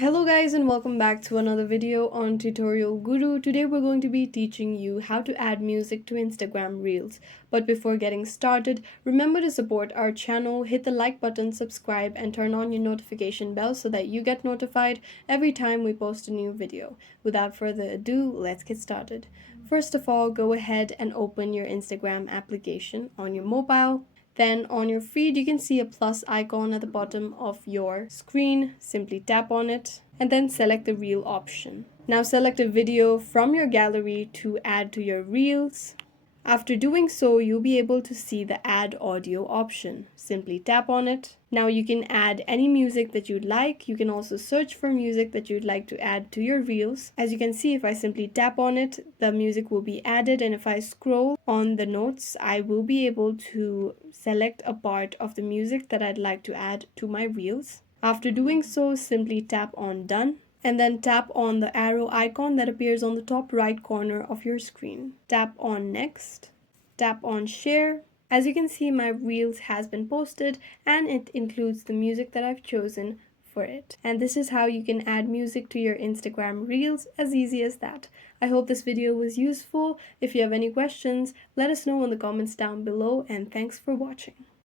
Hello guys and welcome back to another video on Tutorial Guru. Today we're going to be teaching you how to add music to Instagram Reels. But before getting started, remember to support our channel, hit the like button, subscribe and turn on your notification bell so that you get notified every time we post a new video. Without further ado, let's get started. First of all, go ahead and open your Instagram application on your mobile. Then on your feed, you can see a plus icon at the bottom of your screen. Simply tap on it and then select the reel option. Now select a video from your gallery to add to your reels. After doing so, you'll be able to see the add audio option. Simply tap on it. Now you can add any music that you'd like. You can also search for music that you'd like to add to your reels. As you can see, if I simply tap on it, the music will be added, and if I scroll on the notes, I will be able to select a part of the music that I'd like to add to my reels. After doing so, simply tap on done and then tap on the arrow icon that appears on the top right corner of your screen. Tap on next, tap on share. As you can see, my reels has been posted and it includes the music that I've chosen for it. And this is how you can add music to your Instagram reels, as easy as that. I hope this video was useful. If you have any questions, let us know in the comments down below, and thanks for watching.